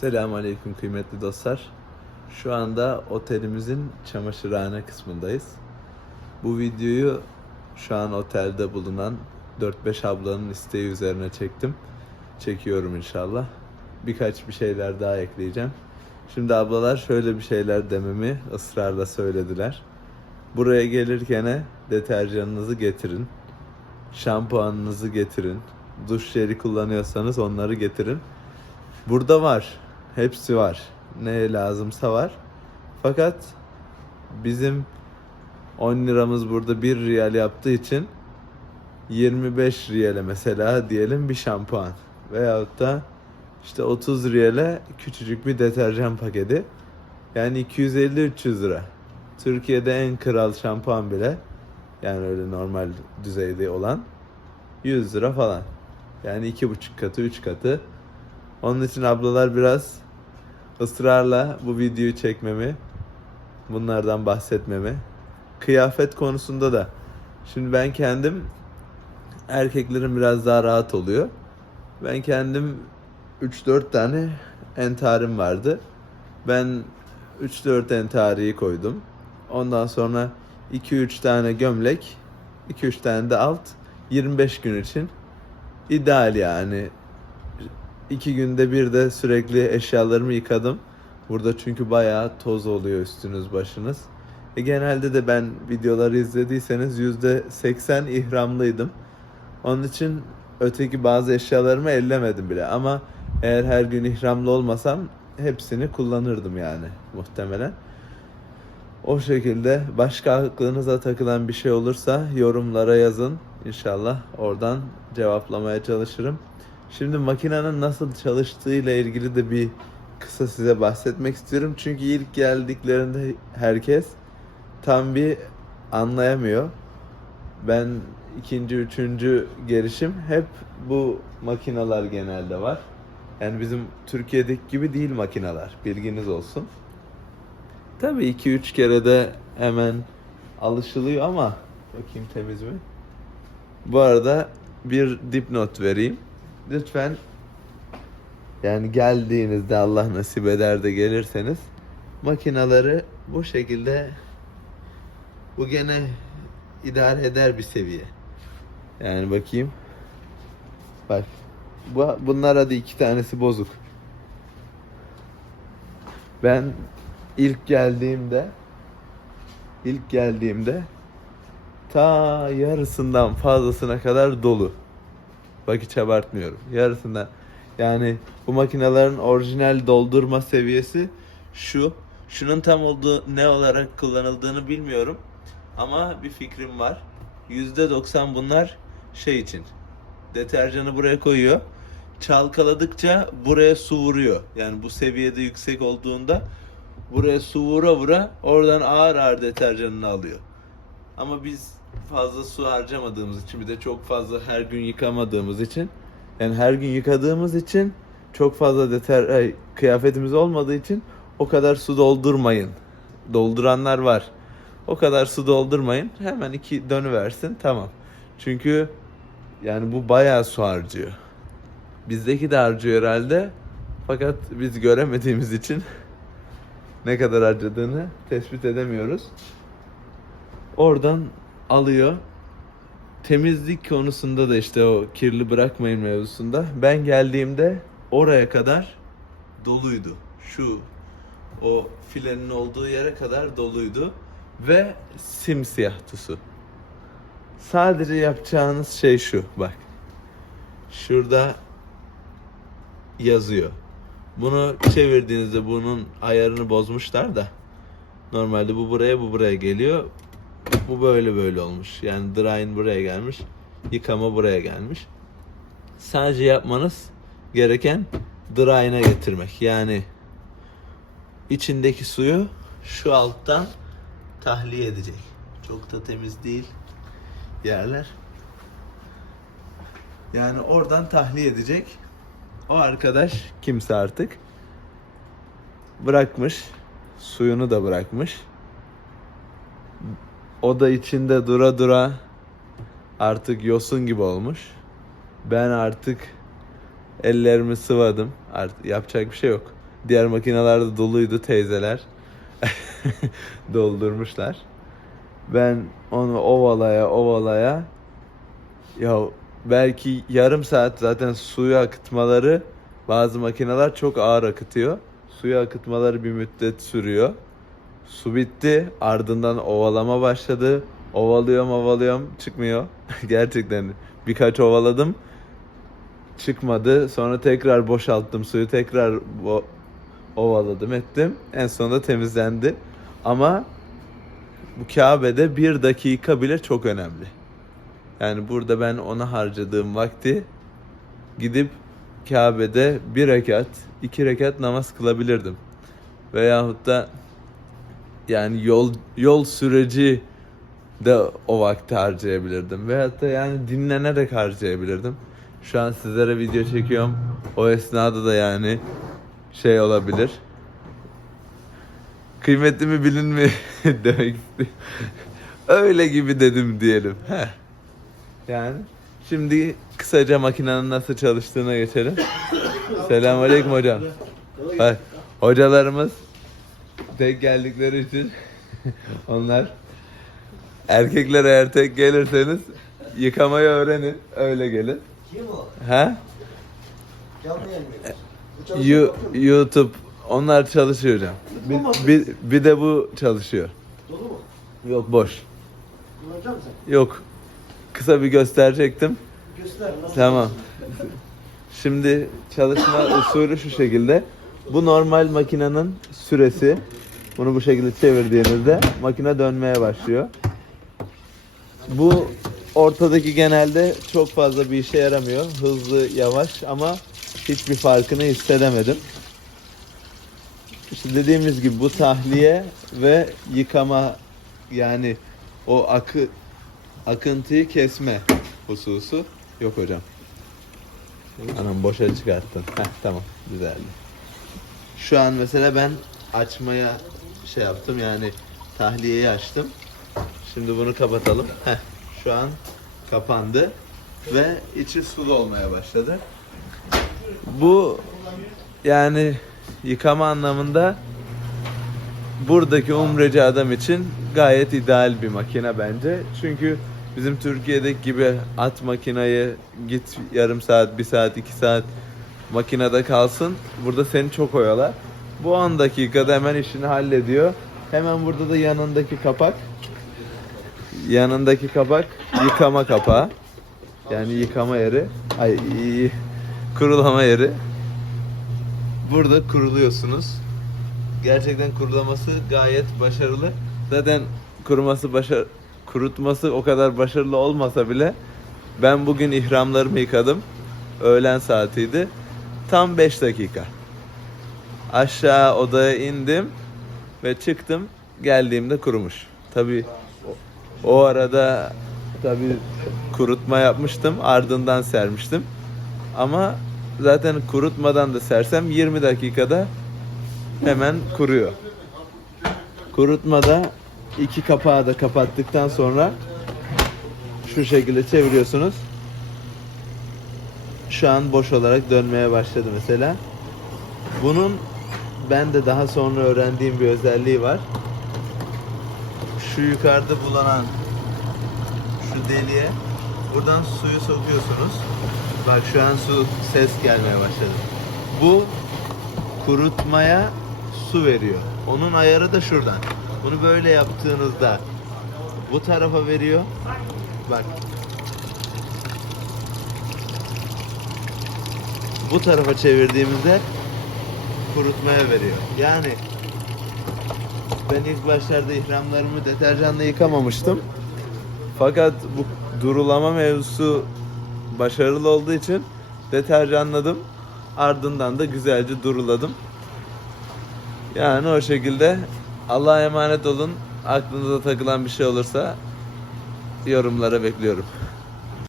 Selamünaleyküm kıymetli dostlar. Şu anda otelimizin çamaşırhane kısmındayız. Bu videoyu şu an otelde bulunan 4-5 ablanın isteği üzerine çektim. Çekiyorum inşallah. Birkaç bir şeyler daha ekleyeceğim. Şimdi ablalar şöyle bir şeyler dememi ısrarla söylediler. Buraya gelirken deterjanınızı getirin. Şampuanınızı getirin. Duş jeli kullanıyorsanız onları getirin. Burada var. Hepsi var. Ne lazımsa var. Fakat bizim 10 liramız burada 1 riyal yaptığı için 25 riyale mesela diyelim bir şampuan veyahut da işte 30 riyale küçücük bir deterjan paketi. Yani 250-300 lira. Türkiye'de en kral şampuan bile yani öyle normal düzeyde olan 100 lira falan. Yani iki buçuk katı, üç katı. Onun için ablalar biraz ısrarla bu videoyu çekmemi, bunlardan bahsetmemi. Kıyafet konusunda da. Şimdi ben kendim erkeklerin biraz daha rahat oluyor. Ben kendim 3-4 tane entarim vardı. Ben 3-4 entariyi koydum. Ondan sonra 2-3 tane gömlek, 2-3 tane de alt 25 gün için ideal yani. İki günde bir de sürekli eşyalarımı yıkadım. Burada çünkü bayağı toz oluyor üstünüz başınız. E genelde de ben videoları izlediyseniz %80 ihramlıydım. Onun için öteki bazı eşyalarımı ellemedim bile. Ama eğer her gün ihramlı olmasam hepsini kullanırdım yani muhtemelen. O şekilde başka aklınıza takılan bir şey olursa yorumlara yazın. İnşallah oradan cevaplamaya çalışırım. Şimdi makinenin nasıl çalıştığıyla ilgili de bir kısa size bahsetmek istiyorum. Çünkü ilk geldiklerinde herkes tam bir anlayamıyor. Ben ikinci, üçüncü gelişim hep bu makineler genelde var. Yani bizim Türkiye'deki gibi değil makineler. Bilginiz olsun. Tabii 2-3 kere de hemen alışılıyor ama bakayım temiz mi? Bu arada bir dipnot vereyim. Lütfen yani geldiğinizde Allah nasip eder de gelirseniz makinaları bu şekilde bu gene idare eder bir seviye. Yani bakayım. Bak. Bu, bunlar hadi iki tanesi bozuk. Ben ilk geldiğimde ilk geldiğimde ta yarısından fazlasına kadar dolu. Bak hiç abartmıyorum. Yarısından. Yani bu makinelerin orijinal doldurma seviyesi şu. Şunun tam olduğu ne olarak kullanıldığını bilmiyorum. Ama bir fikrim var. %90 bunlar şey için. Deterjanı buraya koyuyor. Çalkaladıkça buraya su vuruyor. Yani bu seviyede yüksek olduğunda buraya su vura vura oradan ağır ağır deterjanını alıyor. Ama biz fazla su harcamadığımız için bir de çok fazla her gün yıkamadığımız için yani her gün yıkadığımız için çok fazla deter ay, kıyafetimiz olmadığı için o kadar su doldurmayın. Dolduranlar var. O kadar su doldurmayın. Hemen iki dönüversin tamam. Çünkü yani bu bayağı su harcıyor. Bizdeki de harcıyor herhalde. Fakat biz göremediğimiz için ne kadar harcadığını tespit edemiyoruz. Oradan alıyor. Temizlik konusunda da işte o kirli bırakmayın mevzusunda. Ben geldiğimde oraya kadar doluydu. Şu o filenin olduğu yere kadar doluydu ve simsiyahtı su. Sadece yapacağınız şey şu bak. Şurada yazıyor. Bunu çevirdiğinizde bunun ayarını bozmuşlar da normalde bu buraya bu buraya geliyor. Bu böyle böyle olmuş. Yani drying buraya gelmiş. Yıkama buraya gelmiş. Sadece yapmanız gereken drying'e getirmek. Yani içindeki suyu şu alttan tahliye edecek. Çok da temiz değil yerler. Yani oradan tahliye edecek. O arkadaş kimse artık bırakmış. Suyunu da bırakmış. O da içinde dura dura artık yosun gibi olmuş. Ben artık ellerimi sıvadım. Artık yapacak bir şey yok. Diğer makineler de doluydu teyzeler. Doldurmuşlar. Ben onu ovalaya ovalaya ya belki yarım saat zaten suyu akıtmaları bazı makineler çok ağır akıtıyor. Suyu akıtmaları bir müddet sürüyor. Su bitti. Ardından ovalama başladı. Ovalıyorum ovalıyorum çıkmıyor. Gerçekten birkaç ovaladım. Çıkmadı. Sonra tekrar boşalttım suyu. Tekrar bo- ovaladım ettim. En sonunda temizlendi. Ama bu Kabe'de bir dakika bile çok önemli. Yani burada ben ona harcadığım vakti gidip Kabe'de bir rekat, iki rekat namaz kılabilirdim. Veyahut da yani yol yol süreci de o vakti harcayabilirdim. Veyahut da yani dinlenerek harcayabilirdim. Şu an sizlere video çekiyorum. O esnada da yani şey olabilir. Kıymetli mi bilin mi demek istiyorum. Öyle gibi dedim diyelim. Heh. Yani şimdi kısaca makinenin nasıl çalıştığına geçelim. Selamünaleyküm hocam. Bak hocalarımız tek geldikleri için onlar erkekler eğer tek gelirseniz yıkamayı öğrenin öyle gelin. Kim o? Ha? Canlı yayın mı You? YouTube onlar çalışıyor hocam. Bir, bir, bir de bu çalışıyor. Dolu mu? Yok boş. Kullanacak mısın? Yok. Kısa bir gösterecektim. Göster. Nasıl Tamam. Şimdi çalışma usulü şu şekilde. Bu normal makinenin süresi. Bunu bu şekilde çevirdiğinizde makine dönmeye başlıyor. Bu ortadaki genelde çok fazla bir işe yaramıyor. Hızlı, yavaş ama hiçbir farkını hissedemedim. İşte dediğimiz gibi bu tahliye ve yıkama yani o akı akıntıyı kesme hususu yok hocam. Anam boşa çıkarttın. Heh, tamam güzeldi. Şu an mesela ben açmaya şey yaptım yani tahliyeyi açtım. Şimdi bunu kapatalım. Heh, şu an kapandı ve içi sulu olmaya başladı. Bu yani yıkama anlamında buradaki umreci adam için gayet ideal bir makine bence. Çünkü bizim Türkiye'deki gibi at makinayı git yarım saat, bir saat, iki saat makinede kalsın. Burada seni çok oyalar. Bu 10 dakikada hemen işini hallediyor. Hemen burada da yanındaki kapak. Yanındaki kapak yıkama kapağı. Yani yıkama yeri. Ay. Kurulama yeri. Burada kuruluyorsunuz. Gerçekten kurulaması gayet başarılı. Zaten kuruması başar kurutması o kadar başarılı olmasa bile ben bugün ihramlarımı yıkadım. Öğlen saatiydi. Tam 5 dakika. Aşağı odaya indim ve çıktım. Geldiğimde kurumuş. Tabi o, o arada tabi kurutma yapmıştım. Ardından sermiştim. Ama zaten kurutmadan da sersem 20 dakikada hemen kuruyor. Kurutmada iki kapağı da kapattıktan sonra şu şekilde çeviriyorsunuz. Şu an boş olarak dönmeye başladı mesela. Bunun ben de daha sonra öğrendiğim bir özelliği var. Şu yukarıda bulunan şu deliğe buradan suyu sokuyorsunuz. Bak şu an su ses gelmeye başladı. Bu kurutmaya su veriyor. Onun ayarı da şuradan. Bunu böyle yaptığınızda bu tarafa veriyor. Bak. Bu tarafa çevirdiğimizde kurutmaya veriyor. Yani ben ilk başlarda ihramlarımı deterjanla yıkamamıştım. Fakat bu durulama mevzusu başarılı olduğu için deterjanladım. Ardından da güzelce duruladım. Yani o şekilde Allah'a emanet olun. Aklınıza takılan bir şey olursa yorumlara bekliyorum.